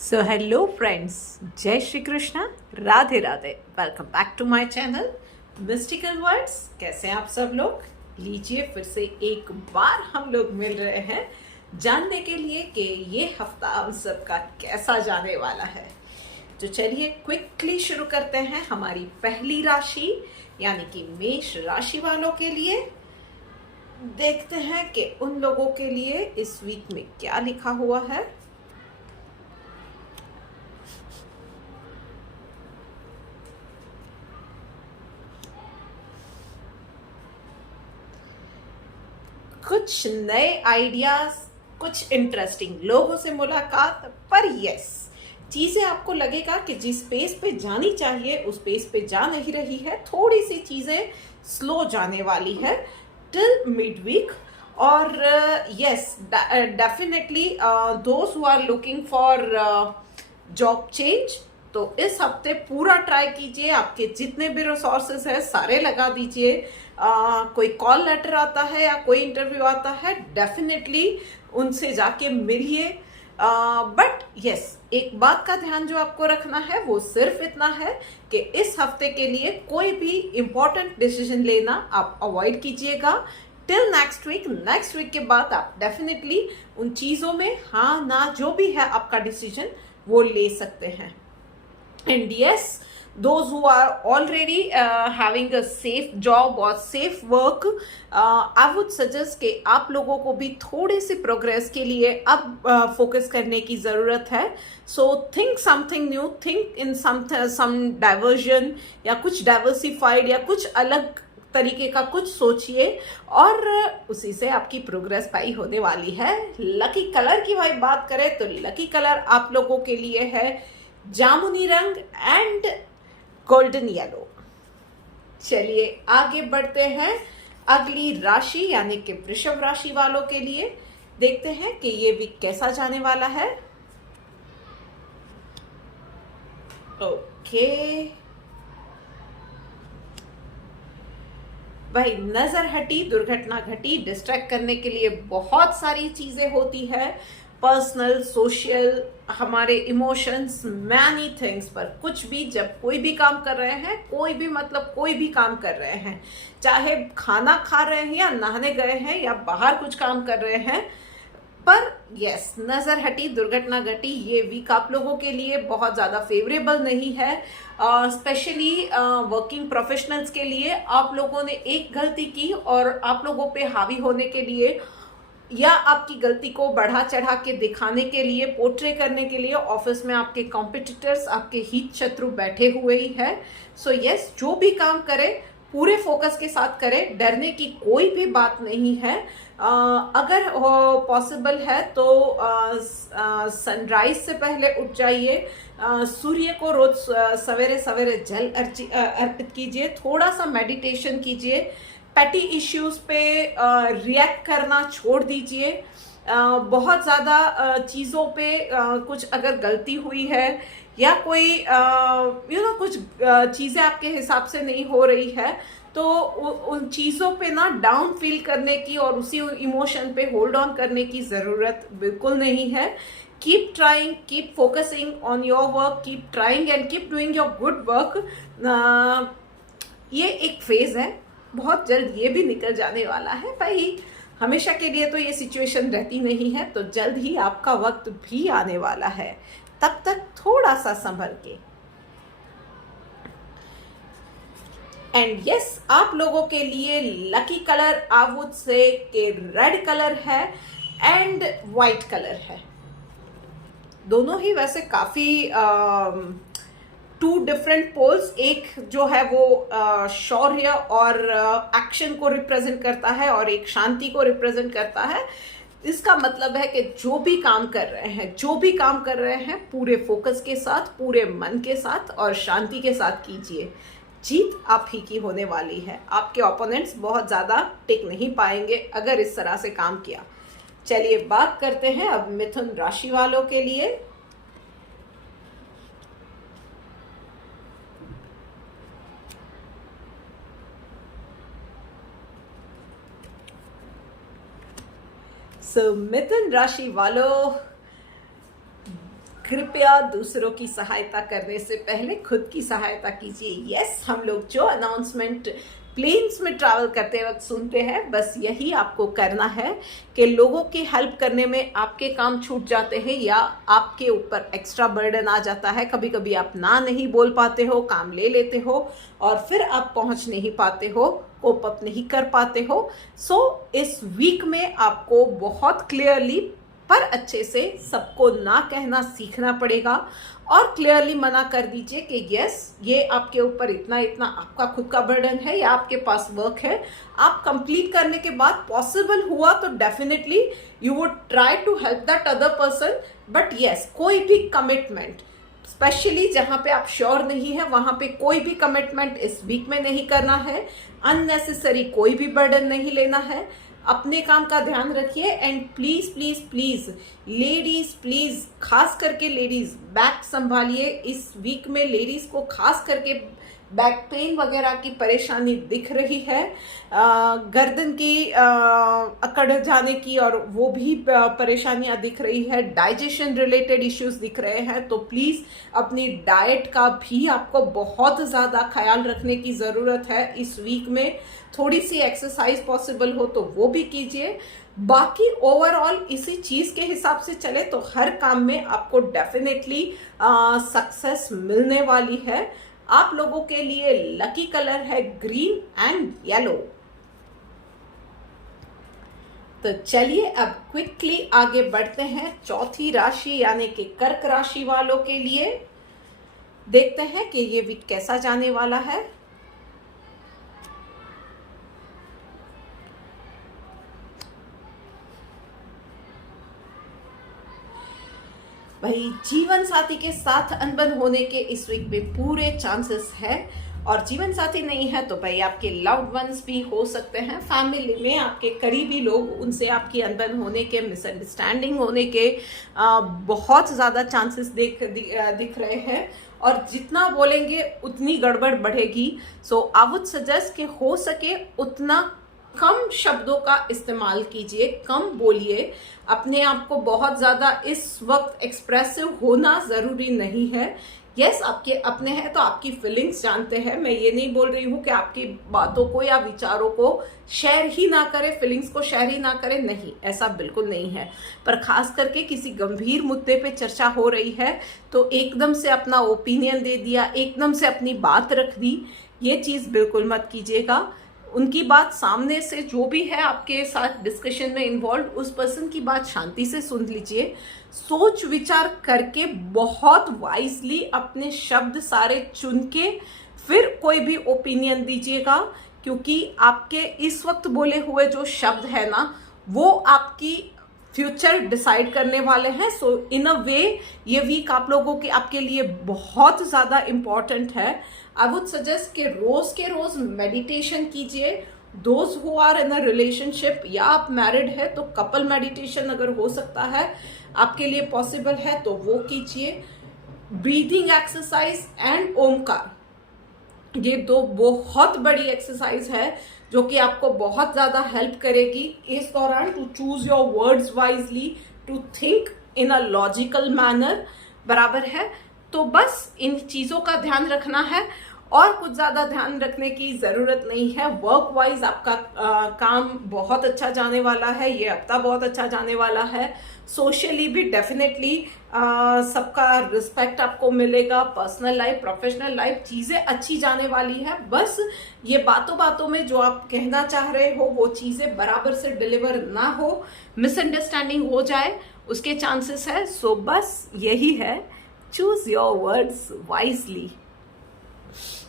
सो hello friends, जय Shri Krishna, Radhe Radhe. Welcome back to my channel mystical words. कैसे हैं आप सब लोग? लीजिए फिर से एक बार हम लोग मिल रहे हैं जानने के लिए कि ये हफ्ता हम सबका कैसा जाने वाला है। तो चलिए क्विकली शुरू करते हैं हमारी पहली राशि यानी कि मेष राशि वालों के लिए। देखते हैं कि उन लोगों के लिए इस वीक में क्या लिखा हुआ है। कुछ नए आइडियाज, कुछ इंटरेस्टिंग लोगों से मुलाकात, पर यस, चीजें आपको लगेगा कि जिस पेस पे जानी चाहिए उस पेस पे जा नहीं रही है। थोड़ी सी चीजें स्लो जाने वाली है टिल मिड वीक। और yes, definitely those who are looking for job change, तो इस हफ्ते पूरा ट्राई कीजिए। आपके जितने भी रिसोर्सेस है सारे लगा दीजिए। कोई कॉल लेटर आता है या कोई इंटरव्यू आता है, डेफिनेटली उनसे जाके मिलिए। बट यस, एक बात का ध्यान जो आपको रखना है वो सिर्फ इतना है कि इस हफ्ते के लिए कोई भी इंपॉर्टेंट डिसीजन लेना आप अवॉइड कीजिएगा till next week. Next week के बाद आप डेफिनेटली उन चीजों में हाँ ना जो भी है आपका डिसीजन वो ले सकते हैं। And yes, those who are already having a safe job or safe work, I would suggest कि आप लोगों को भी थोड़े से प्रोग्रेस के लिए अब फोकस करने की ज़रूरत है। So think something new, think in some diversion या कुछ डाइवर्सिफाइड या कुछ अलग तरीके का कुछ सोचिए और उसी से आपकी प्रोग्रेस पाई होने वाली है। लकी कलर की भाई बात करें तो लकी कलर आप लोगों के लिए है जामुनी रंग एंड गोल्डन येलो। चलिए आगे बढ़ते हैं अगली राशि यानी कि वृषभ राशि वालों के लिए। देखते हैं कि ये वीक कैसा जाने वाला है। ओके भाई, नजर हटी, दुर्घटना घटी। डिस्ट्रैक्ट करने के लिए बहुत सारी चीजें होती है, पर्सनल, सोशल, हमारे इमोशंस, मैनी थिंग्स। पर कुछ भी, जब कोई भी काम कर रहे हैं, कोई भी मतलब कोई भी काम कर रहे हैं, चाहे खाना खा रहे हैं या नहाने गए हैं या बाहर कुछ काम कर रहे हैं, पर यस, नजर हटी, दुर्घटना घटी। ये वीक आप लोगों के लिए बहुत ज़्यादा फेवरेबल नहीं है। स्पेशली वर्किंग प्रोफेशनल्स के लिए आप लोगों ने एक गलती की और आप लोगों पे हावी होने के लिए या आपकी गलती को बढ़ा चढ़ा के दिखाने के लिए, पोर्ट्रे करने के लिए ऑफिस में आपके कॉम्पिटिटर्स, आपके हित शत्रु बैठे हुए ही है। सो यस, जो भी काम करे पूरे फोकस के साथ करे, डरने की कोई भी बात नहीं है। अगर पॉसिबल है तो सनराइज से पहले उठ जाइए। सूर्य को रोज सवेरे सवेरे जल अर्पित कीजिए, थोड़ा सा मेडिटेशन कीजिए। पैटी इश्यूज पे रिएक्ट करना छोड़ दीजिए। बहुत ज़्यादा चीज़ों पे कुछ अगर गलती हुई है या कोई कुछ चीज़ें आपके हिसाब से नहीं हो रही है, तो उन चीज़ों पे ना डाउन फील करने की और उसी इमोशन पे होल्ड ऑन करने की ज़रूरत बिल्कुल नहीं है। Keep trying, keep focusing on your work, keep trying and keep doing your good work. ये एक फेज है, बहुत जल्द ये भी निकल जाने वाला है भाई। हमेशा के लिए तो ये सिचुएशन रहती नहीं है, तो जल्द ही आपका वक्त भी आने वाला है। तब तक थोड़ा सा संभल के। एंड यस, आप लोगों के लिए लकी कलर आई वुड से कि रेड कलर है एंड वाइट कलर है। दोनों ही वैसे काफी टू डिफरेंट पोल्स। एक जो है वो शौर्य और एक्शन को रिप्रेजेंट करता है और एक शांति को रिप्रेजेंट करता है। इसका मतलब है कि जो भी काम कर रहे हैं पूरे फोकस के साथ, पूरे मन के साथ और शांति के साथ कीजिए। जीत आप ही की होने वाली है। आपके ओपोनेंट्स बहुत ज़्यादा टिक नहीं पाएंगे अगर इस तरह से काम किया। चलिए बात करते हैं अब मिथुन राशि वालों के लिए। मिथुन राशि वालों, कृपया दूसरों की सहायता करने से पहले खुद की सहायता कीजिए। यस, हम लोग जो अनाउंसमेंट प्लेन्स में ट्रैवल करते वक्त सुनते हैं, बस यही आपको करना है कि लोगों की हेल्प करने में आपके काम छूट जाते हैं या आपके ऊपर एक्स्ट्रा बर्डन आ जाता है। कभी कभी आप ना नहीं बोल पाते हो, काम ले लेते हो और फिर आप पहुंच नहीं पाते हो, कोप अप नहीं कर पाते हो। सो इस वीक में आपको बहुत क्लियरली पर अच्छे से सबको ना कहना सीखना पड़ेगा और क्लियरली मना कर दीजिए कि यस, ये आपके ऊपर इतना इतना आपका खुद का बर्डन है या आपके पास वर्क है। आप कंप्लीट करने के बाद पॉसिबल हुआ तो definitely you would try to help that other person, but yes, कोई भी कमिटमेंट स्पेशली जहां पे आप श्योर नहीं है वहां पे कोई भी कमिटमेंट इस वीक में नहीं करना है। अननेसेसरी कोई भी बर्डन नहीं लेना है। अपने काम का ध्यान रखिए and please please please ladies, please खास करके लेडीज बैक संभालिए। इस वीक में लेडीज को खास करके बैक पेन वगैरह की परेशानी दिख रही है, गर्दन की अकड़ जाने की और वो भी परेशानियां दिख रही है, डाइजेशन रिलेटेड इश्यूज दिख रहे हैं। तो प्लीज अपनी डाइट का भी आपको बहुत ज़्यादा ख्याल रखने की ज़रूरत है। इस वीक में थोड़ी सी एक्सरसाइज पॉसिबल हो तो वो भी कीजिए। बाकी ओवरऑल इसी चीज़ के हिसाब से चले तो हर काम में आपको डेफिनेटली सक्सेस मिलने वाली है। आप लोगों के लिए लकी कलर है ग्रीन एंड येलो। तो चलिए अब क्विकली आगे बढ़ते हैं चौथी राशि यानी कि कर्क राशि वालों के लिए। देखते हैं कि ये वीक कैसा जाने वाला है। भाई, जीवन साथी के साथ अनबन होने के इस वीक में पूरे चांसेस है। और जीवन साथी नहीं है तो भाई आपके लव्ड वंस भी हो सकते हैं, फैमिली में आपके करीबी लोग, उनसे आपकी अनबन होने के, मिसअंडरस्टैंडिंग होने के बहुत ज़्यादा चांसेस दिख रहे हैं। और जितना बोलेंगे उतनी गड़बड़ बढ़ेगी। सो आई वुड सजेस्ट कि हो सके उतना कम शब्दों का इस्तेमाल कीजिए, कम बोलिए। अपने आप को बहुत ज़्यादा इस वक्त एक्सप्रेसिव होना ज़रूरी नहीं है। यस, आपके अपने हैं तो आपकी फीलिंग्स जानते हैं। मैं ये नहीं बोल रही हूँ कि आपकी बातों को या विचारों को शेयर ही ना करें, फीलिंग्स को शेयर ही ना करें, नहीं, ऐसा बिल्कुल नहीं है। पर खास करके किसी गंभीर मुद्दे पे चर्चा हो रही है तो एकदम से अपना ओपिनियन दे दिया, एकदम से अपनी बात रख दी, ये चीज़ बिल्कुल मत कीजिएगा। उनकी बात सामने से, जो भी है आपके साथ डिस्कशन में इन्वॉल्व, उस पर्सन की बात शांति से सुन लीजिए। सोच विचार करके बहुत वाइजली अपने शब्द सारे चुन के फिर कोई भी ओपिनियन दीजिएगा, क्योंकि आपके इस वक्त बोले हुए जो शब्द है ना, वो आपकी फ्यूचर डिसाइड करने वाले हैं। सो इन अ वे ये वीक आप लोगों के आपके लिए बहुत ज़्यादा इम्पॉर्टेंट है। आई वुड सजेस्ट कि रोज के रोज मेडिटेशन कीजिए। Those who are in a relationship या आप मैरिड है तो कपल मेडिटेशन अगर हो सकता है आपके लिए पॉसिबल है तो वो कीजिए। ब्रीदिंग एक्सरसाइज एंड ओमकार, ये दो बहुत बड़ी एक्सरसाइज है जो कि आपको बहुत ज़्यादा हेल्प करेगी इस दौरान to choose your words wisely, to think in a logical manner. बराबर है, तो बस इन चीज़ों का ध्यान रखना है और कुछ ज़्यादा ध्यान रखने की ज़रूरत नहीं है। वर्क वाइज आपका काम बहुत अच्छा जाने वाला है, ये हफ्ता बहुत अच्छा जाने वाला है। सोशली भी डेफिनेटली सबका रिस्पेक्ट आपको मिलेगा। पर्सनल लाइफ, प्रोफेशनल लाइफ, चीज़ें अच्छी जाने वाली है। बस ये बातों बातों में जो आप कहना चाह रहे हो वो चीज़ें बराबर से डिलीवर ना हो, मिसअंडरस्टैंडिंग हो जाए, उसके चांसेस है। सो बस यही है, चूज योर वर्ड्स वाइजली।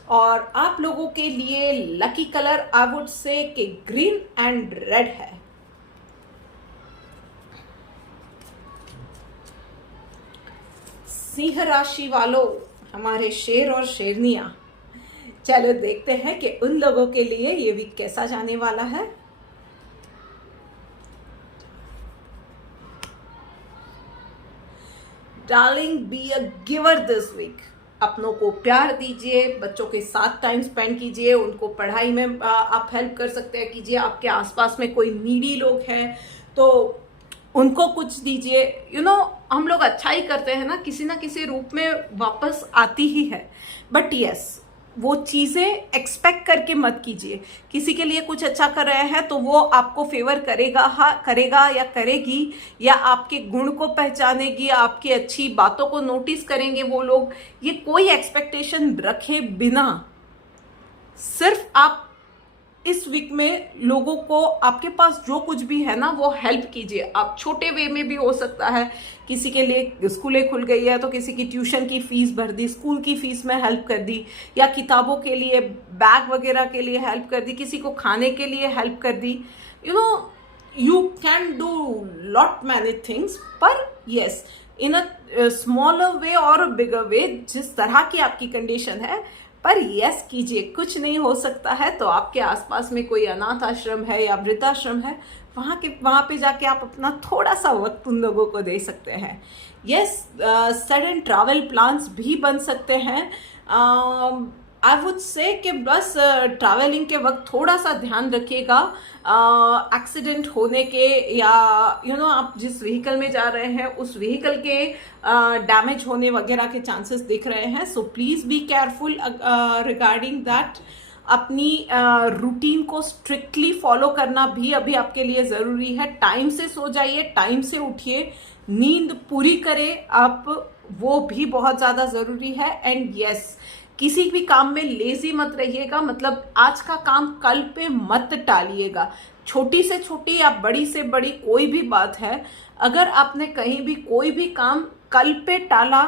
और आप लोगों के लिए लकी कलर आई वुड से कि ग्रीन एंड रेड है। सिंह राशि वालों, हमारे शेर और शेरनियां, चलो देखते हैं कि उन लोगों के लिए ये वीक कैसा जाने वाला है। Darling, be a giver this week. अपनों को प्यार दीजिए, बच्चों के साथ टाइम स्पेंड कीजिए, उनको पढ़ाई में आप हेल्प कर सकते हैं कीजिए। आपके आसपास में कोई नीडी लोग हैं तो उनको कुछ दीजिए। हम लोग अच्छाई करते हैं ना किसी रूप में वापस आती ही है। बट यस, वो चीज़ें एक्सपेक्ट करके मत कीजिए। किसी के लिए कुछ अच्छा कर रहे हैं तो वो आपको फेवर करेगा, हाँ करेगा या करेगी, या आपके गुण को पहचानेगी, आपकी अच्छी बातों को नोटिस करेंगे वो लोग। ये कोई एक्सपेक्टेशन रखे बिना सिर्फ आप इस वीक में लोगों को, आपके पास जो कुछ भी है ना वो हेल्प कीजिए। आप छोटे वे में भी हो सकता है, किसी के लिए स्कूलें खुल गई है तो किसी की ट्यूशन की फीस भर दी, स्कूल की फीस में हेल्प कर दी, या किताबों के लिए, बैग वगैरह के लिए हेल्प कर दी, किसी को खाने के लिए हेल्प कर दी। You can do lot many things, पर yes in a smaller way और बिगर वे, जिस तरह की आपकी कंडीशन है। पर यस कीजिए, कुछ नहीं हो सकता है तो आपके आसपास में कोई अनाथ आश्रम है या वृद्धाश्रम है, वहाँ पे जाके आप अपना थोड़ा सा वक्त उन लोगों को दे सकते हैं। यस, सडन ट्रैवल प्लान्स भी बन सकते हैं। आई वुड से कि बस ट्रैवलिंग के वक्त थोड़ा सा ध्यान रखिएगा एक्सीडेंट होने के, या आप जिस व्हीकल में जा रहे हैं उस व्हीकल के डैमेज होने वगैरह के चांसेस दिख रहे हैं। So please be careful regarding that. अपनी रूटीन को स्ट्रिक्टली फॉलो करना भी अभी आपके लिए ज़रूरी है। टाइम से सो जाइए, टाइम से उठिए, नींद पूरी करें आप, वो भी बहुत ज़्यादा ज़रूरी है। एंड यस, किसी भी काम में लेजी मत रहिएगा, मतलब आज का काम कल पे मत टालिएगा। छोटी से छोटी या बड़ी से बड़ी कोई भी बात है, अगर आपने कहीं भी कोई भी काम कल पे टाला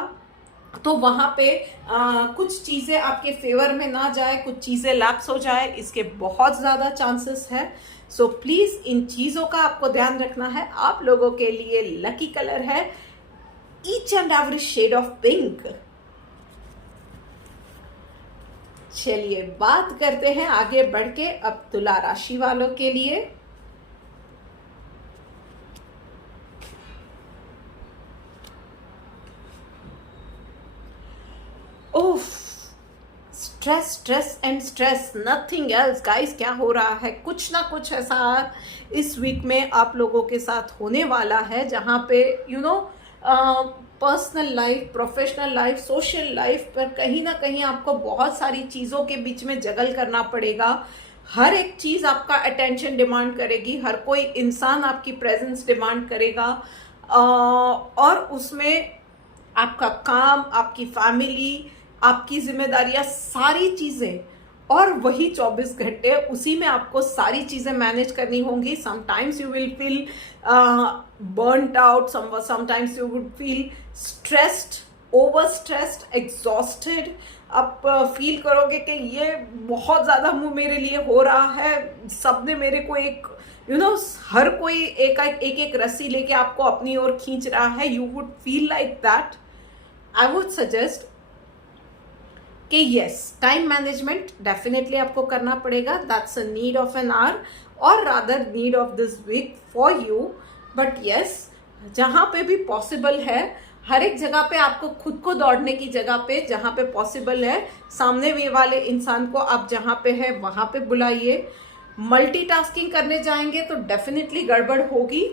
तो वहाँ पे कुछ चीज़ें आपके फेवर में ना जाए, कुछ चीज़ें लैप्स हो जाए, इसके बहुत ज़्यादा चांसेस है। सो प्लीज़ इन चीज़ों का आपको ध्यान रखना है। आप लोगों के लिए लकी कलर है each and every shade of pink. चलिए बात करते हैं आगे बढ़ के अब तुला राशि वालों के लिए। ओफ, stress stress and stress, nothing else guys. क्या हो रहा है, कुछ ना कुछ ऐसा इस वीक में आप लोगों के साथ होने वाला है जहाँ पे personal life, professional life, social life पर कहीं ना कहीं आपको बहुत सारी चीज़ों के बीच में जगल करना पड़ेगा। हर एक चीज़ आपका अटेंशन डिमांड करेगी, हर कोई इंसान आपकी प्रेजेंस डिमांड करेगा, और उसमें आपका काम, आपकी फैमिली, आपकी जिम्मेदारियां, सारी चीज़ें, और वही 24 घंटे उसी में आपको सारी चीज़ें मैनेज करनी होंगी। Sometimes you will feel burnt out, sometimes you would feel stressed, overstressed, exhausted। आप फील करोगे कि ये बहुत ज़्यादा मेरे लिए हो रहा है, सबने मेरे को एक हर कोई एक रस्सी लेके आपको अपनी ओर खींच रहा है। You would feel like that. I would suggest कि यस, टाइम मैनेजमेंट डेफिनेटली आपको करना पड़ेगा। That's a need of an hour, और rather need of this week for you. But yes, जहाँ पे भी पॉसिबल है, हर एक जगह पे आपको खुद को दौड़ने की जगह पे, जहाँ पे पॉसिबल है, सामने वे वाले इंसान को आप जहाँ पे है वहाँ पे बुलाइए। मल्टीटास्किंग करने जाएंगे तो डेफिनेटली गड़बड़ होगी।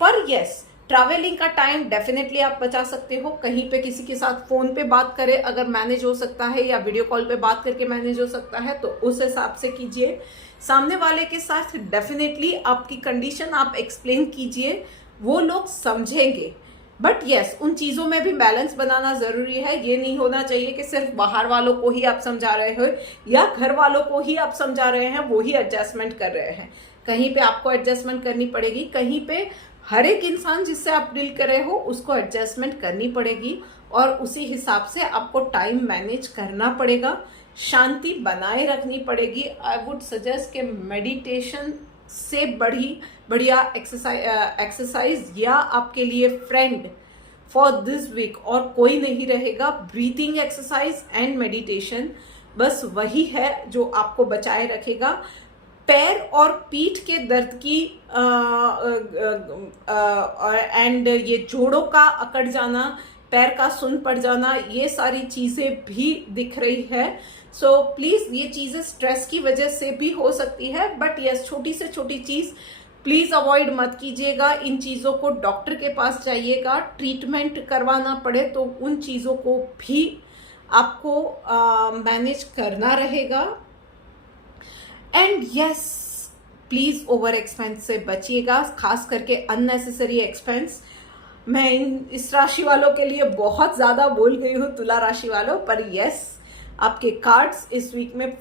पर यस, ट्रैवलिंग का टाइम डेफिनेटली आप बचा सकते हो। कहीं पे किसी के साथ फ़ोन पे बात करें अगर मैनेज हो सकता है, या वीडियो कॉल पे बात करके मैनेज हो सकता है, तो उस हिसाब से कीजिए। सामने वाले के साथ डेफिनेटली आपकी कंडीशन आप एक्सप्लेन कीजिए, वो लोग समझेंगे। बट यस, उन चीज़ों में भी बैलेंस बनाना ज़रूरी है। ये नहीं होना चाहिए कि सिर्फ बाहर वालों को ही आप समझा रहे हो या घर वालों को ही आप समझा रहे हैं, वो ही एडजस्टमेंट कर रहे हैं। कहीं पे आपको एडजस्टमेंट करनी पड़ेगी, कहीं पे हर एक इंसान जिससे आप डील कर रहे हो उसको एडजस्टमेंट करनी पड़ेगी, और उसी हिसाब से आपको टाइम मैनेज करना पड़ेगा, शांति बनाए रखनी पड़ेगी। आई वुड सजेस्ट कि मेडिटेशन से बढ़िया एक्सरसाइज या आपके लिए फ्रेंड फॉर दिस वीक और कोई नहीं रहेगा। ब्रीथिंग एक्सरसाइज एंड मेडिटेशन, बस वही है जो आपको बचाए रखेगा। पैर और पीठ के दर्द की एंड ये जोड़ों का अकड़ जाना, पैर का सुन पड़ जाना, ये सारी चीज़ें भी दिख रही है। सो प्लीज़, ये चीज़ें स्ट्रेस की वजह से भी हो सकती है, बट यस, छोटी से छोटी चीज़ प्लीज़ अवॉइड मत कीजिएगा इन चीज़ों को। डॉक्टर के पास जाइएगा, ट्रीटमेंट करवाना पड़े तो उन चीज़ों को भी आपको मैनेज करना रहेगा। And yes, please over expense से बचिएगा, खास करके अननेसेसरी एक्सपेंस। मैं इस राशि वालों के लिए बहुत ज़्यादा बोल गई हूँ, तुला राशि वालों, पर यस, आपके कार्ड्स इस वीक में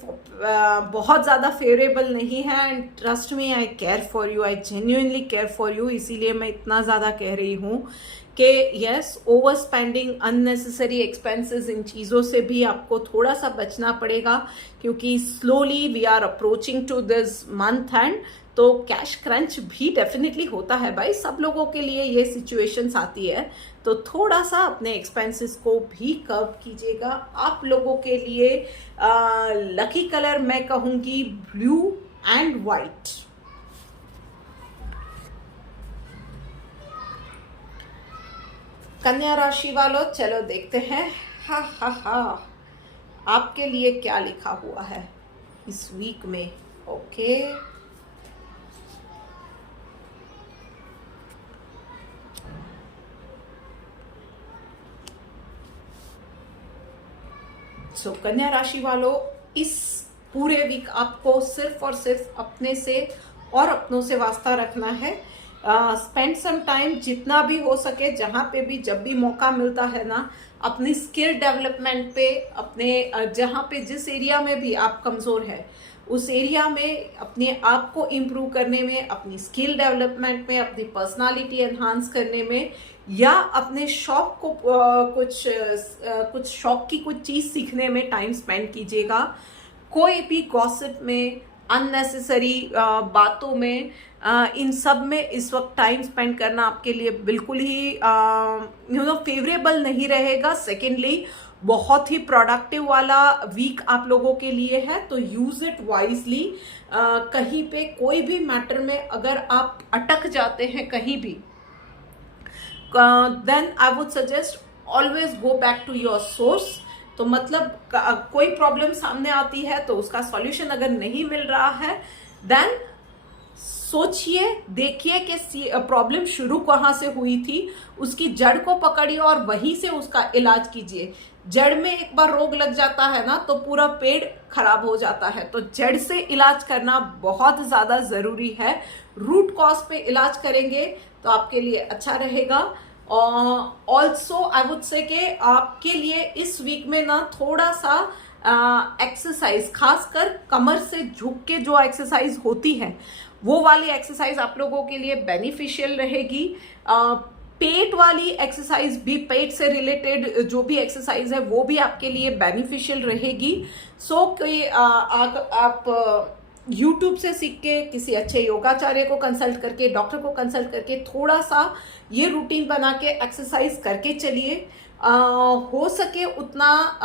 बहुत ज़्यादा फेवरेबल नहीं है। And trust me, I care for you, I genuinely care for you. इसीलिए मैं इतना ज़्यादा कह रही हूँ कि yes, overspending, unnecessary expenses, इन चीज़ों से भी आपको थोड़ा सा बचना पड़ेगा, क्योंकि slowly we are approaching to this month end, तो कैश क्रंच भी डेफिनेटली होता है भाई, सब लोगों के लिए ये सिचुएशंस आती है। तो थोड़ा सा अपने एक्सपेंसेस को भी कर्व कीजिएगा। आप लोगों के लिए लकी कलर मैं कहूँगी ब्लू एंड वाइट। कन्या राशि वालों, चलो देखते हैं हा हा हा आपके लिए क्या लिखा हुआ है इस वीक में। ओके, सो कन्या राशि वालों, इस पूरे वीक आपको सिर्फ और सिर्फ अपने से और अपनों से वास्ता रखना है। स्पेंड सम टाइम, जितना भी हो सके, जहाँ पे भी जब भी मौका मिलता है ना, अपनी स्किल डेवलपमेंट पे, अपने जहाँ पे जिस एरिया में भी आप कमज़ोर है उस एरिया में अपने आप को इम्प्रूव करने में, अपनी स्किल डेवलपमेंट में, अपनी पर्सनालिटी एनहांस करने में, या अपने शौक को कुछ शौक की कुछ चीज़ सीखने में टाइम स्पेंड कीजिएगा। कोई भी गॉसिप में, अननेसेसरी बातों में, इन सब में इस वक्त टाइम स्पेंड करना आपके लिए बिल्कुल ही फेवरेबल नहीं रहेगा। सेकेंडली, बहुत ही प्रोडक्टिव वाला वीक आप लोगों के लिए है, तो यूज इट वाइजली। कहीं पे कोई भी मैटर में अगर आप अटक जाते हैं कहीं भी, then I would suggest always go back to your source. तो मतलब कोई प्रॉब्लम सामने आती है तो उसका सॉल्यूशन अगर नहीं मिल रहा है, देन सोचिए, देखिए कि प्रॉब्लम शुरू कहाँ से हुई थी, उसकी जड़ को पकड़िए और वहीं से उसका इलाज कीजिए। जड़ में एक बार रोग लग जाता है ना तो पूरा पेड़ खराब हो जाता है, तो जड़ से इलाज करना बहुत ज़्यादा ज़रूरी है। रूट कॉज पे इलाज करेंगे तो आपके लिए अच्छा रहेगा। ऑल्सो आई वुड से कि आपके लिए इस वीक में ना थोड़ा सा एक्सरसाइज, खासकर कमर से झुक के जो एक्सरसाइज होती है वो वाली एक्सरसाइज आप लोगों के लिए बेनिफिशियल रहेगी। पेट वाली एक्सरसाइज भी, पेट से रिलेटेड जो भी एक्सरसाइज है वो भी आपके लिए बेनिफिशियल रहेगी। सो कोई आप YouTube से सीख के, किसी अच्छे योगाचार्य को कंसल्ट करके, डॉक्टर को कंसल्ट करके थोड़ा सा ये रूटीन बना के एक्सरसाइज करके चलिए। हो सके उतना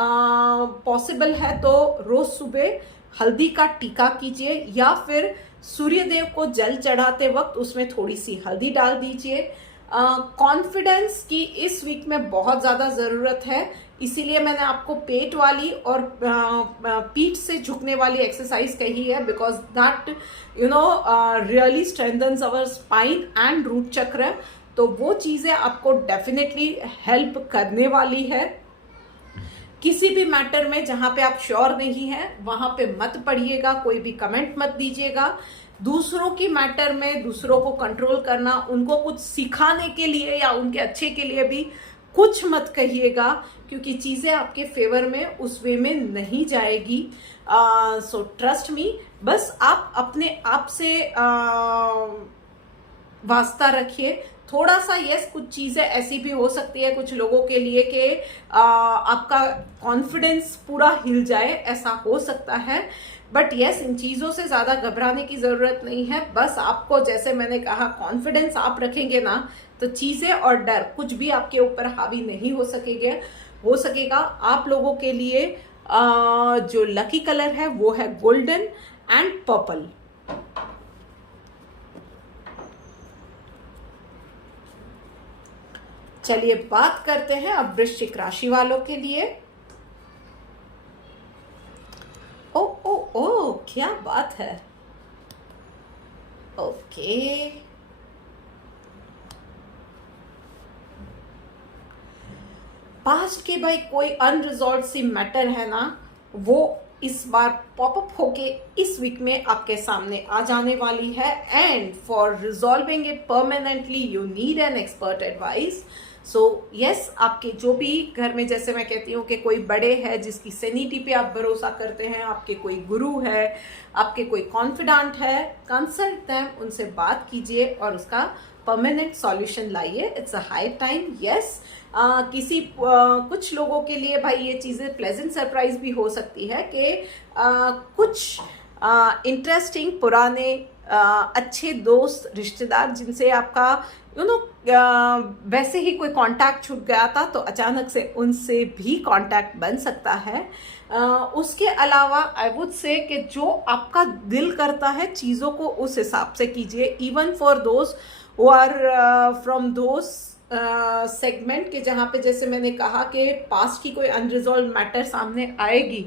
पॉसिबल है तो रोज सुबह हल्दी का टीका कीजिए, या फिर सूर्यदेव को जल चढ़ाते वक्त उसमें थोड़ी सी हल्दी डाल दीजिए। कॉन्फिडेंस की इस वीक में बहुत ज़्यादा ज़रूरत है, इसीलिए मैंने आपको पेट वाली और पीठ से झुकने वाली एक्सरसाइज कही है, because that really strengthens our spine and root chakra. तो वो चीज़ें आपको डेफिनेटली हेल्प करने वाली है। किसी भी मैटर में जहाँ पे आप श्योर नहीं है वहाँ पे मत पढ़िएगा, कोई भी कमेंट मत दीजिएगा। दूसरों की मैटर में दूसरों को कंट्रोल करना, उनको कुछ सिखाने के लिए या उनके अच्छे के लिए भी कुछ मत कहिएगा, क्योंकि चीज़ें आपके फेवर में उस वे में नहीं जाएगी। सो ट्रस्ट मी, बस आप अपने आप से वास्ता रखिए थोड़ा सा। यस, कुछ चीज़ें ऐसी भी हो सकती है कुछ लोगों के लिए कि आपका कॉन्फिडेंस पूरा हिल जाए, ऐसा हो सकता है। बट यस, इन चीज़ों से ज़्यादा घबराने की ज़रूरत नहीं है। बस आपको, जैसे मैंने कहा, कॉन्फिडेंस आप रखेंगे ना तो चीज़ें और डर कुछ भी आपके ऊपर हावी नहीं हो सकेगा। आप लोगों के लिए जो लकी कलर है वो है गोल्डन एंड पर्पल। चलिए बात करते हैं अब वृश्चिक राशि वालों के लिए। ओ ओ ओ, क्या बात है। ओके, पास्ट के भाई कोई अनरिजॉल्व सी मैटर है ना, वो इस बार पॉपअप होके इस वीक में आपके सामने आ जाने वाली है। And for resolving it permanently you need an expert advice. So yes, आपके जो भी घर में, जैसे मैं कहती हूँ कि कोई बड़े हैं जिसकी सेनिटी पे आप भरोसा करते हैं, आपके कोई गुरु है, आपके कोई कॉन्फिडेंट है, कंसल्ट देम, उनसे बात कीजिए और उसका परमानेंट सॉल्यूशन लाइए। It's a high time. Yes, कुछ लोगों के लिए भाई ये चीज़ें प्लेजेंट सरप्राइज भी हो सकती है कि कुछ इंटरेस्टिंग पुराने अच्छे दोस्त, रिश्तेदार जिनसे आपका वैसे ही कोई कांटेक्ट छूट गया था, तो अचानक से उनसे भी कांटेक्ट बन सकता है। उसके अलावा आई वुड से कि जो आपका दिल करता है चीज़ों को उस हिसाब से कीजिए। Even for those who are from those segment के जहाँ पे, जैसे मैंने कहा कि पास्ट की कोई अनरिजॉल्व मैटर सामने आएगी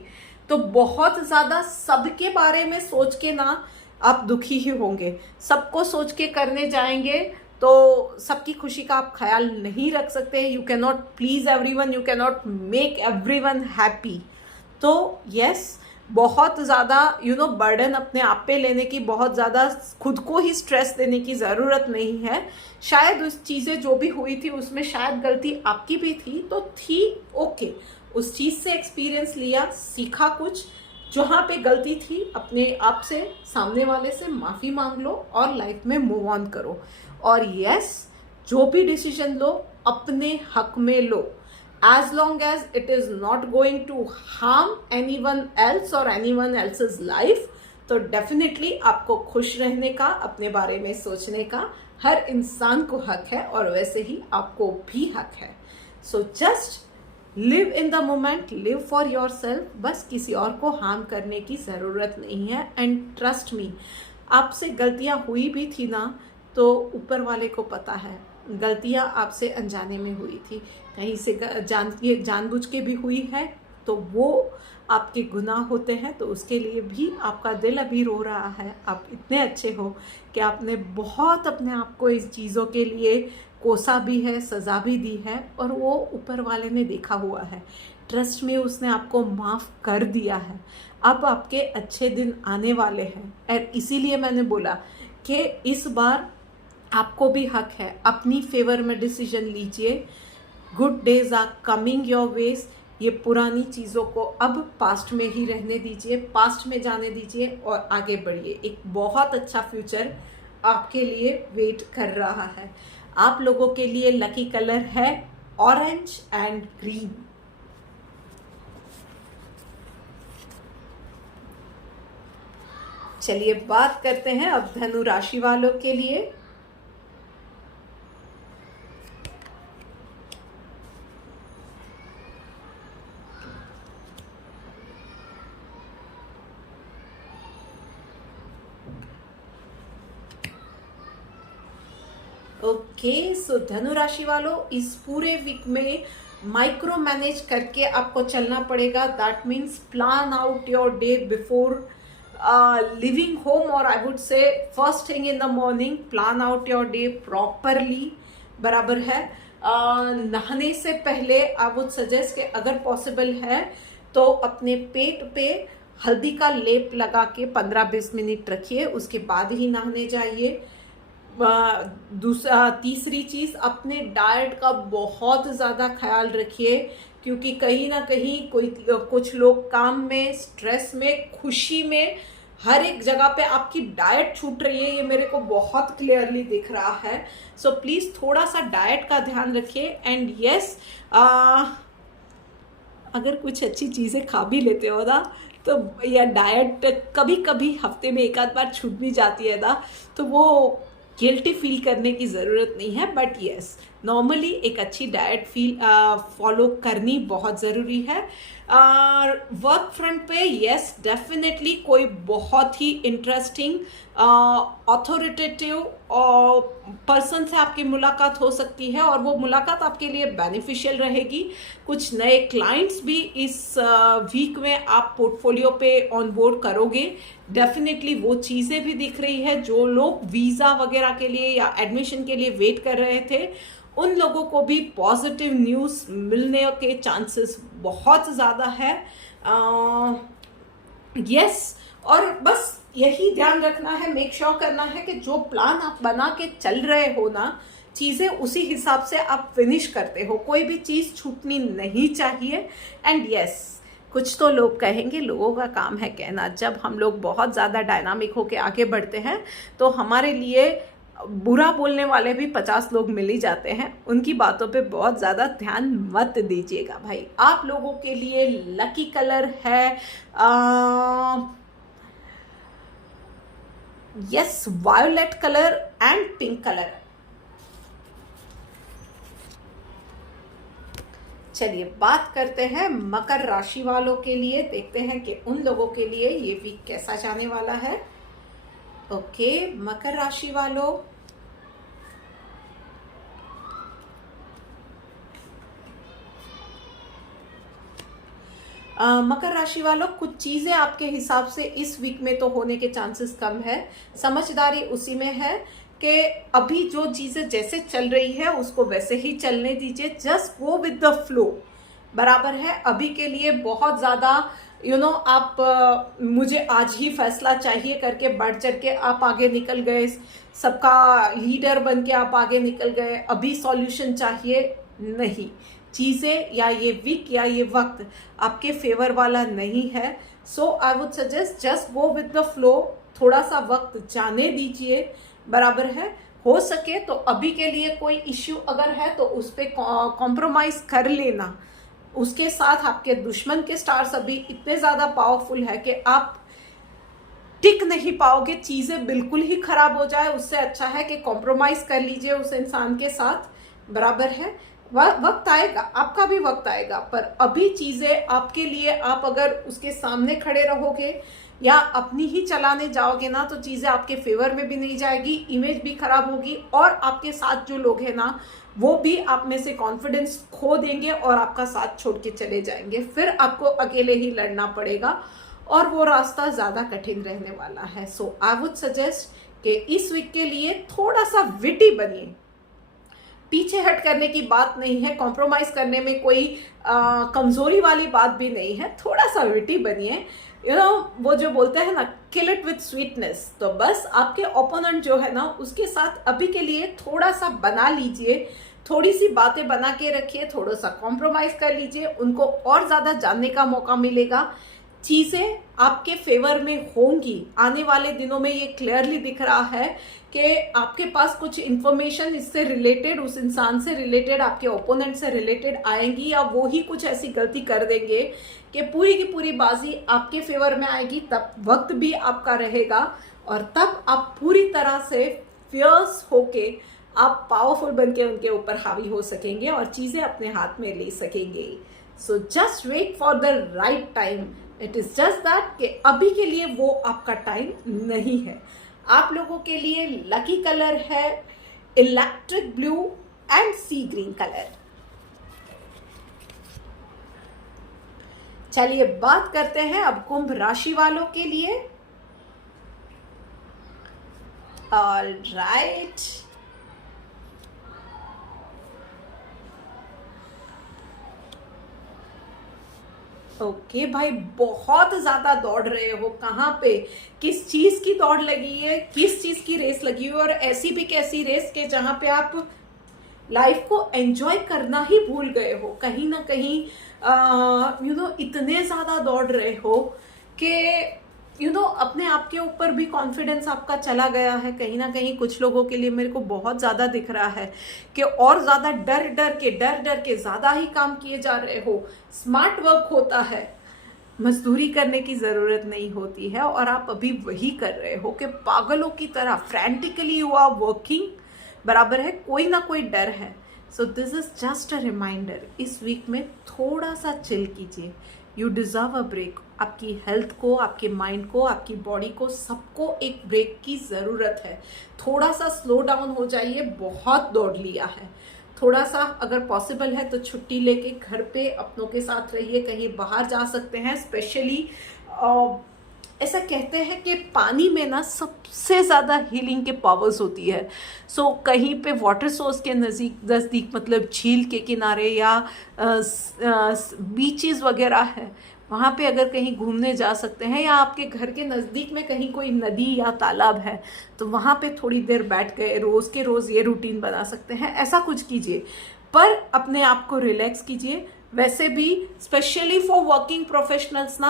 तो बहुत ज़्यादा सबके बारे में सोच के ना आप दुखी ही होंगे। सबको सोच के करने जाएंगे तो सबकी खुशी का आप ख्याल नहीं रख सकते। You can not please everyone, you can not make everyone happy. तो यस, बहुत ज़्यादा बर्डन अपने आप पे लेने की, बहुत ज़्यादा खुद को ही स्ट्रेस देने की ज़रूरत नहीं है। शायद उस चीज़ें जो भी हुई थी उसमें शायद गलती आपकी भी थी, तो थी, ओके, उस चीज़ से एक्सपीरियंस लिया, सीखा कुछ, जहाँ पे गलती थी अपने आप से, सामने वाले से माफ़ी मांग लो और लाइफ में मूव ऑन करो। और यस, जो भी डिसीजन लो अपने हक में लो, as long as it is not going to harm anyone else or anyone else's life, तो डेफिनेटली आपको खुश रहने का, अपने बारे में सोचने का हर इंसान को हक है और वैसे ही आपको भी हक है। So just live in the moment, live for your self. बस किसी और को हार्म करने की ज़रूरत नहीं है। एंड ट्रस्ट मी, आपसे गलतियाँ हुई भी थी ना, तो ऊपर वाले को पता है गलतियाँ आपसे अनजाने में हुई थी, कहीं से जानबूझ के भी हुई है, तो वो आपके गुनाह होते हैं। तो उसके लिए भी आपका दिल अभी रो रहा है। आप इतने अच्छे हो कि आपने बहुत अपने आप को इस चीज़ों के लिए कोसा भी है, सज़ा भी दी है, और वो ऊपर वाले ने देखा हुआ है। ट्रस्ट में उसने आपको माफ़ कर दिया है। अब आपके अच्छे दिन आने वाले हैं। और इसीलिए मैंने बोला कि इस बार आपको भी हक है, अपनी फेवर में डिसीजन लीजिए। Good days are coming your ways. ये पुरानी चीज़ों को अब पास्ट में ही रहने दीजिए, पास्ट में जाने दीजिए और आगे बढ़िए। एक बहुत अच्छा फ्यूचर आपके लिए वेट कर रहा है। आप लोगों के लिए लकी कलर है ऑरेंज एंड ग्रीन। चलिए बात करते हैं अब धनु राशि वालों के लिए। ओके, सो धनु राशि वालों, इस पूरे वीक में माइक्रो मैनेज करके आपको चलना पड़ेगा। That means plan out your day before leaving home, और I would say first thing in the morning plan out your day properly. बराबर है। नहाने से पहले आई वुड सजेस्ट कि अगर पॉसिबल है तो अपने पेट पे हल्दी का लेप लगा के 15-20 मिनट रखिए, उसके बाद ही नहाने जाइए। तीसरी चीज़, अपने डाइट का बहुत ज़्यादा ख्याल रखिए, क्योंकि कहीं ना कहीं कुछ लोग काम में, स्ट्रेस में, खुशी में, हर एक जगह पे आपकी डाइट छूट रही है। ये मेरे को बहुत क्लियरली दिख रहा है। सो प्लीज़ थोड़ा सा डाइट का ध्यान रखिए। एंड यस, अगर कुछ अच्छी चीज़ें खा भी लेते हो ना, तो या डाइट कभी कभी हफ्ते में एक आध बार छूट भी जाती है ना, तो वो गिल्टी फील करने की ज़रूरत नहीं है। बट येस, नॉर्मली एक अच्छी डाइट फॉलो करनी बहुत ज़रूरी है। वर्क फ्रंट पे यस डेफिनेटली कोई बहुत ही इंटरेस्टिंग अथॉरिटेटिव पर्सन से आपकी मुलाकात हो सकती है और वो मुलाकात आपके लिए बेनिफिशियल रहेगी। कुछ नए क्लाइंट्स भी इस वीक में आप पोर्टफोलियो पे ऑन बोर्ड करोगे। डेफिनेटली वो चीज़ें भी दिख रही है। जो लोग वीज़ा वगैरह के लिए या एडमिशन के लिए वेट कर रहे थे, उन लोगों को भी पॉजिटिव न्यूज़ मिलने के चांसेस बहुत ज़्यादा है। यस और बस यही ध्यान रखना है, मेक श्योर करना है कि जो प्लान आप बना के चल रहे हो ना, चीज़ें उसी हिसाब से आप फिनिश करते हो। कोई भी चीज़ छूटनी नहीं चाहिए। एंड यस कुछ तो लोग कहेंगे, लोगों का काम है कहना। जब हम लोग बहुत ज़्यादा डायनामिक होके आगे बढ़ते हैं तो हमारे लिए बुरा बोलने वाले भी 50 लोग मिल ही जाते हैं। उनकी बातों पे बहुत ज़्यादा ध्यान मत दीजिएगा भाई। आप लोगों के लिए लकी कलर है yes violet colour and pink colour. चलिए बात करते हैं मकर राशि वालों के लिए। देखते हैं कि उन लोगों के लिए ये वीक कैसा जाने वाला है। ओके मकर राशि वालों, मकर राशि वालों कुछ चीज़ें आपके हिसाब से इस वीक में तो होने के चांसेस कम है। समझदारी उसी में है कि अभी जो चीज़ें जैसे चल रही है उसको वैसे ही चलने दीजिए। Just go with the flow, बराबर है। अभी के लिए बहुत ज़्यादा आप मुझे आज ही फैसला चाहिए करके बढ़ चढ़ के आप आगे निकल गए, सबका लीडर बन के आप आगे निकल गए, अभी सॉल्यूशन चाहिए नहीं। चीज़ें या ये वीक या ये वक्त आपके फेवर वाला नहीं है। So I would suggest just go with the flow. थोड़ा सा वक्त जाने दीजिए, बराबर है। हो सके तो अभी के लिए कोई इश्यू अगर है तो उस पर कॉम्प्रोमाइज़ कर लेना। उसके साथ आपके दुश्मन के स्टार्स अभी इतने ज़्यादा पावरफुल है कि आप टिक नहीं पाओगे। चीज़ें बिल्कुल ही खराब हो जाए, उससे अच्छा है कि कॉम्प्रोमाइज़ कर लीजिए उस इंसान के साथ, बराबर है। वक्त आएगा, आपका भी वक्त आएगा, पर अभी चीज़ें आपके लिए, आप अगर उसके सामने खड़े रहोगे या अपनी ही चलाने जाओगे ना, तो चीज़ें आपके फेवर में भी नहीं जाएगी, इमेज भी खराब होगी और आपके साथ जो लोग हैं ना वो भी आप में से कॉन्फिडेंस खो देंगे और आपका साथ छोड़ के चले जाएंगे। फिर आपको अकेले ही लड़ना पड़ेगा और वो रास्ता ज़्यादा कठिन रहने वाला है। सो आई वुड सजेस्ट कि इस वीक के लिए थोड़ा सा विटी बनिए। पीछे हट करने की बात नहीं है, कॉम्प्रोमाइज़ करने में कोई कमज़ोरी वाली बात भी नहीं है। थोड़ा सा विटी बनिए। वो जो बोलते हैं ना, किल इट विथ स्वीटनेस। तो बस आपके ओपोनेंट जो है ना उसके साथ अभी के लिए थोड़ा सा बना लीजिए, थोड़ी सी बातें बना के रखिए, थोड़ा सा कॉम्प्रोमाइज़ कर लीजिए, उनको और ज़्यादा जानने का मौका मिलेगा। चीज़ें आपके फेवर में होंगी आने वाले दिनों में। ये क्लियरली दिख रहा है कि आपके पास कुछ इन्फॉर्मेशन इससे रिलेटेड, उस इंसान से रिलेटेड, आपके ओपोनेंट से रिलेटेड आएंगी, या वो ही कुछ ऐसी गलती कर देंगे कि पूरी की पूरी बाजी आपके फेवर में आएगी। तब वक्त भी आपका रहेगा और तब आप पूरी तरह से फियर्स होके आप पावरफुल बन के उनके ऊपर हावी हो सकेंगे और चीज़ें अपने हाथ में ले सकेंगे। So just wait for the right time. It is just that कि अभी के लिए वो आपका टाइम नहीं है। आप लोगों के लिए लकी कलर है electric blue and sea green colour. चलिए बात करते हैं अब कुंभ राशि वालों के लिए। ऑलराइट, ओके भाई, बहुत ज्यादा दौड़ रहे हो। कहाँ पे, किस चीज की दौड़ लगी है, किस चीज की रेस लगी है, और ऐसी भी कैसी रेस के जहां पे आप लाइफ को एंजॉय करना ही भूल गए हो। कहीं ना कहीं इतने ज्यादा दौड़ रहे हो कि अपने आप के ऊपर भी कॉन्फिडेंस आपका चला गया है। कहीं ना कहीं कुछ लोगों के लिए मेरे को बहुत ज़्यादा दिख रहा है कि और ज़्यादा डर डर के ज़्यादा ही काम किए जा रहे हो। स्मार्ट वर्क होता है, मजदूरी करने की ज़रूरत नहीं होती है, और आप अभी वही कर रहे हो कि पागलों की तरह फ्रैंटिकली यू आर वर्किंग, बराबर है। कोई ना कोई डर है, so this is just a reminder, इस वीक में थोड़ा सा चिल कीजिए। You deserve a break. आपकी हेल्थ को, आपके माइंड को, आपकी बॉडी को, सबको एक ब्रेक की ज़रूरत है। थोड़ा सा स्लो डाउन हो जाइए, बहुत दौड़ लिया है। थोड़ा सा अगर पॉसिबल है तो छुट्टी लेके घर पे अपनों के साथ रहिए, कहीं बाहर जा सकते हैं। स्पेशली ऐसा कहते हैं कि पानी में ना सबसे ज़्यादा हीलिंग के पावर्स होती है। सो कहीं पे वाटर सोर्स के नज़दीक मतलब झील के किनारे या बीचेस वगैरह है, वहाँ पे अगर कहीं घूमने जा सकते हैं, या आपके घर के नज़दीक में कहीं कोई नदी या तालाब है तो वहाँ पे थोड़ी देर बैठ गए, रोज़ के रोज़ ये रूटीन बना सकते हैं। ऐसा कुछ कीजिए, पर अपने आप को रिलैक्स कीजिए। वैसे भी स्पेशली फॉर वर्किंग प्रोफेशनल्स ना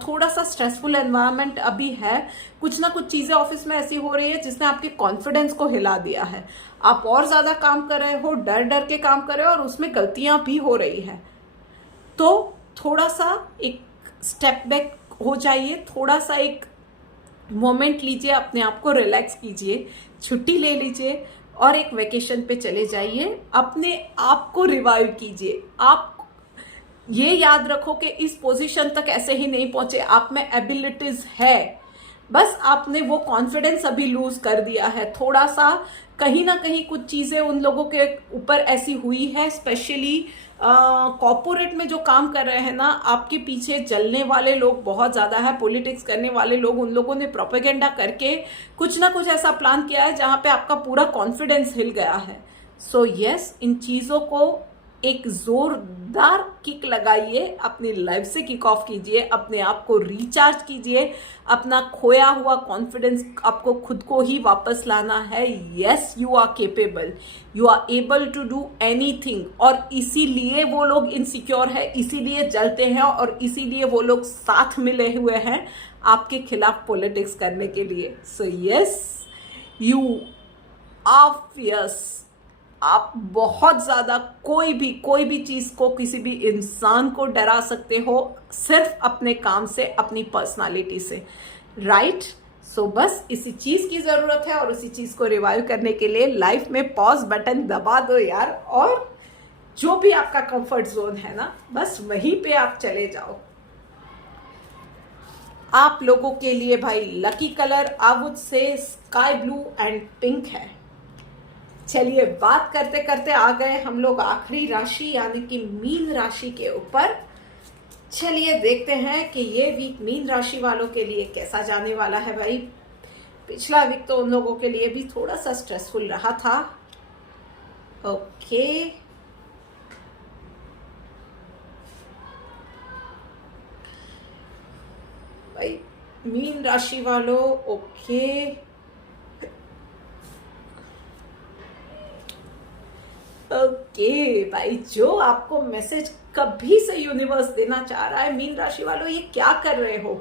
थोड़ा सा स्ट्रेसफुल एनवायरनमेंट अभी है। कुछ ना कुछ चीज़ें ऑफिस में ऐसी हो रही है जिसने आपके कॉन्फिडेंस को हिला दिया है। आप और ज़्यादा काम कर रहे हो, डर डर के काम कर रहे हो, और उसमें गलतियां भी हो रही हैं। तो थोड़ा सा एक स्टेप बैक हो जाइए, थोड़ा सा एक मोमेंट लीजिए, अपने आप को रिलैक्स कीजिए, छुट्टी ले लीजिए और एक वेकेशन पे चले जाइए। अपने आप को रिवाइव कीजिए। आप ये याद रखो कि इस पोजीशन तक ऐसे ही नहीं पहुंचे, आप में एबिलिटीज है, बस आपने वो कॉन्फिडेंस अभी लूज कर दिया है। थोड़ा सा कहीं ना कहीं कुछ चीज़ें उन लोगों के ऊपर ऐसी हुई है, स्पेशली कॉर्पोरेट में जो काम कर रहे हैं ना, आपके पीछे जलने वाले लोग बहुत ज़्यादा है, पॉलिटिक्स करने वाले लोग, उन लोगों ने प्रोपेगेंडा करके कुछ ना कुछ ऐसा प्लान किया है जहाँ पे आपका पूरा कॉन्फिडेंस हिल गया है। सो यस, इन चीज़ों को एक जोरदार किक लगाइए, अपनी लाइफ से किक ऑफ कीजिए, अपने आप को रिचार्ज कीजिए। अपना खोया हुआ कॉन्फिडेंस आपको खुद को ही वापस लाना है। Yes, you are capable, you are able to do anything. और इसीलिए वो लोग इनसिक्योर है, इसीलिए जलते हैं, और इसीलिए वो लोग साथ मिले हुए हैं आपके खिलाफ पॉलिटिक्स करने के लिए। So yes, you are fierce. आप बहुत ज़्यादा कोई भी चीज़ को, किसी भी इंसान को डरा सकते हो सिर्फ अपने काम से, अपनी पर्सनालिटी से, राइट? सो बस इसी चीज़ की ज़रूरत है, और उसी चीज़ को रिवाइव करने के लिए लाइफ में पॉज बटन दबा दो यार, और जो भी आपका कंफर्ट जोन है ना, बस वहीं पे आप चले जाओ। आप लोगों के लिए भाई लकी कलर आई वुड से स्काई ब्लू एंड पिंक है। चलिए, बात करते करते आ गए हम लोग आखिरी राशि यानी कि मीन राशि के ऊपर। चलिए देखते हैं कि ये वीक मीन राशि वालों के लिए कैसा जाने वाला है भाई। पिछला वीक तो उन लोगों के लिए भी थोड़ा सा स्ट्रेसफुल रहा था। ओके, भाई मीन राशि वालों, ओके ओके भाई, जो आपको मैसेज कभी से यूनिवर्स देना चाह रहा है, मीन राशि वालों ये क्या कर रहे हो,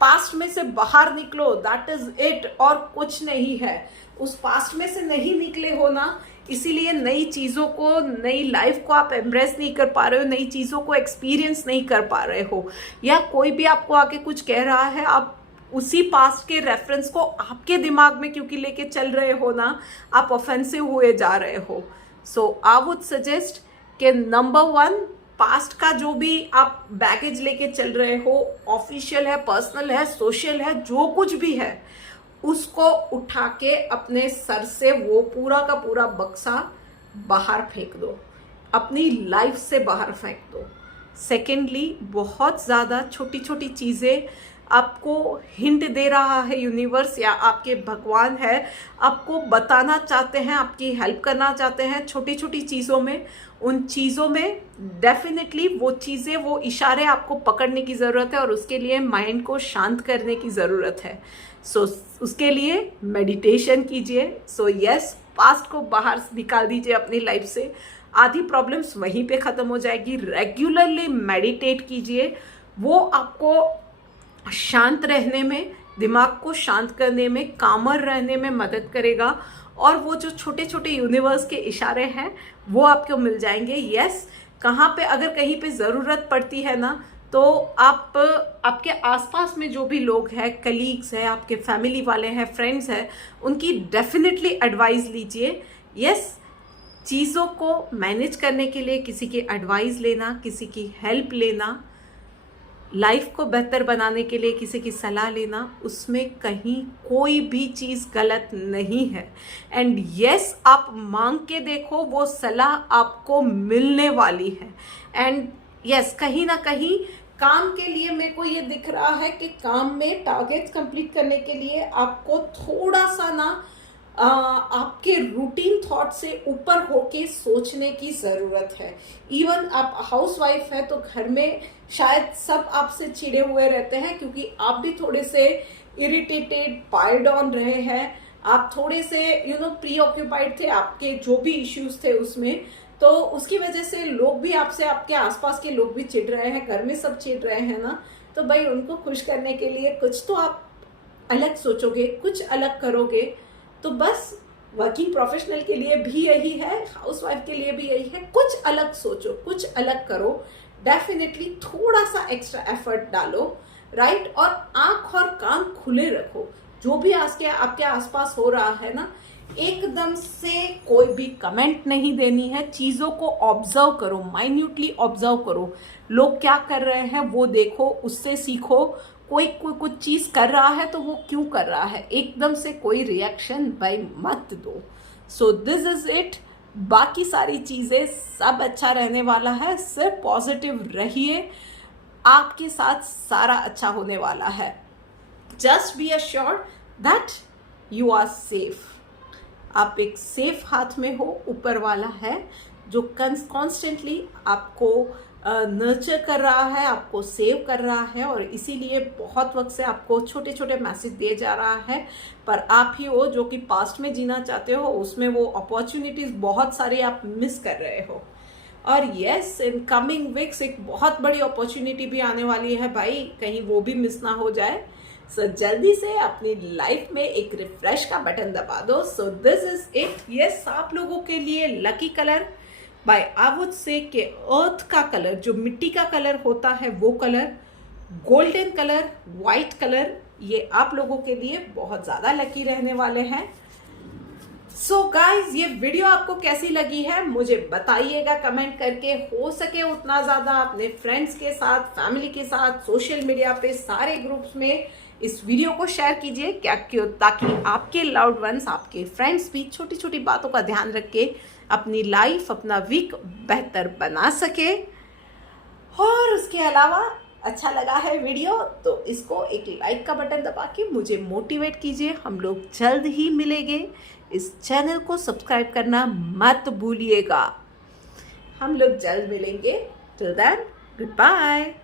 पास्ट में से बाहर निकलो, दैट इज इट, और कुछ नहीं है। उस पास्ट में से नहीं निकले हो ना, इसीलिए नई चीज़ों को, नई लाइफ को आप एम्ब्रेस नहीं कर पा रहे हो, नई चीज़ों को एक्सपीरियंस नहीं कर पा रहे हो, या कोई भी आपको आके कुछ कह रहा है, आप उसी पास्ट के रेफरेंस को आपके दिमाग में क्योंकि लेके चल रहे हो ना, आप ऑफेंसिव हुए जा रहे हो। सो आई वुड सजेस्ट कि नंबर 1, पास्ट का जो भी आप बैगेज लेके चल रहे हो, ऑफिशियल है, पर्सनल है, सोशल है, जो कुछ भी है, उसको उठा के अपने सर से वो पूरा का पूरा बक्सा बाहर फेंक दो, अपनी लाइफ से बाहर फेंक दो। सेकेंडली, बहुत ज़्यादा छोटी छोटी चीज़ें आपको हिंट दे रहा है यूनिवर्स, या आपके भगवान है, आपको बताना चाहते हैं, आपकी हेल्प करना चाहते हैं छोटी छोटी चीज़ों में। उन चीज़ों में डेफिनेटली वो चीज़ें, वो इशारे आपको पकड़ने की ज़रूरत है, और उसके लिए माइंड को शांत करने की ज़रूरत है। सो उसके लिए मेडिटेशन कीजिए। सो यस, पास्ट को बाहर निकाल दीजिए अपनी लाइफ से, आधी प्रॉब्लम्स वहीं पे ख़त्म हो जाएगी। रेगुलरली मेडिटेट कीजिए, वो आपको शांत रहने में, दिमाग को शांत करने में, कामर रहने में मदद करेगा, और वो जो छोटे छोटे यूनिवर्स के इशारे हैं वो आपको मिल जाएंगे। यस, कहाँ पे अगर कहीं पे ज़रूरत पड़ती है ना, तो आप आपके आसपास में जो भी लोग हैं, कलीग्स हैं, आपके फैमिली वाले हैं, फ्रेंड्स हैं, उनकी डेफिनेटली एडवाइस लीजिए। यस, चीज़ों को मैनेज करने के लिए किसी की एडवाइस लेना, किसी की हेल्प लेना, लाइफ को बेहतर बनाने के लिए किसी की सलाह लेना, उसमें कहीं कोई भी चीज़ गलत नहीं है। एंड यस, आप मांग के देखो, वो सलाह आपको मिलने वाली है। एंड यस, कहीं ना कहीं काम के लिए मेरे को ये दिख रहा है कि काम में टारगेट्स कंप्लीट करने के लिए आपको थोड़ा सा ना आपके रूटीन थॉट से ऊपर होके सोचने की ज़रूरत है। इवन आप हाउसवाइफ है तो घर में शायद सब आपसे चिढ़े हुए रहते हैं, क्योंकि आप भी थोड़े से इरिटेटेड, पाइल्ड ऑन रहे हैं, आप थोड़े से प्री ऑक्यूपाइड थे, आपके जो भी इश्यूज थे उसमें, तो उसकी वजह से लोग भी आपसे, आपके आसपास के लोग भी चिढ़ रहे हैं, घर में सब चिढ़ रहे हैं ना। तो भाई उनको खुश करने के लिए कुछ तो आप अलग सोचोगे, कुछ अलग करोगे। तो बस वर्किंग प्रोफेशनल के लिए भी यही है, हाउसवाइफ के लिए भी यही है, कुछ अलग सोचो, कुछ अलग करो, डेफिनेटली थोड़ा सा एक्स्ट्रा एफर्ट डालो, राइट। और आंख और कान खुले रखो, जो भी आपके आसपास हो रहा है ना, एकदम से कोई भी कमेंट नहीं देनी है, चीज़ों को ऑब्जर्व करो, माइन्यूटली ऑब्जर्व करो, लोग क्या कर रहे हैं वो देखो, उससे सीखो। कोई कुछ चीज़ कर रहा है तो वो क्यों कर रहा है, एकदम से कोई रिएक्शन भाई मत दो। सो दिस इज इट। बाकी सारी चीज़ें सब अच्छा रहने वाला है, सिर्फ पॉजिटिव रहिए, आपके साथ सारा अच्छा होने वाला है। Just be assured that you are safe. आप एक सेफ हाथ में हो, ऊपर वाला है जो कॉन्स्टेंटली आपको नर्चर कर रहा है, आपको सेव कर रहा है, और इसीलिए बहुत वक्त से आपको छोटे छोटे मैसेज दिए जा रहा है। पर आप ही हो जो कि पास्ट में जीना चाहते हो, उसमें वो अपॉर्चुनिटीज़ बहुत सारी आप मिस कर रहे हो। और यस, इन कमिंग वीक्स एक बहुत बड़ी अपॉर्चुनिटी भी आने वाली है भाई, कहीं वो भी मिस ना हो जाए। सो जल्दी से अपनी लाइफ में एक रिफ्रेश का बटन दबा दो। सो दिस इज इट। यस, आप लोगों के लिए lucky colour bye I would से कि अर्थ का कलर, जो मिट्टी का कलर होता है वो colour, golden colour, white colour, ये आप लोगों के लिए बहुत ज़्यादा लकी रहने वाले हैं। सो गाइज, ये वीडियो आपको कैसी लगी है मुझे बताइएगा कमेंट करके। हो सके उतना ज़्यादा अपने फ्रेंड्स के साथ, फैमिली के साथ, सोशल मीडिया पे सारे ग्रुप्स में इस वीडियो को शेयर कीजिए, क्या क्यों, ताकि आपके लव्ड वंस, आपके फ्रेंड्स भी छोटी छोटी बातों का ध्यान रख के अपनी लाइफ, अपना वीक बेहतर बना सके। और उसके अलावा अच्छा लगा है वीडियो तो इसको एक लाइक का बटन दबा के मुझे मोटिवेट कीजिए। हम लोग जल्द ही मिलेंगे, इस चैनल को सब्सक्राइब करना मत भूलिएगा। हम लोग जल्द मिलेंगे। Till then, good bye.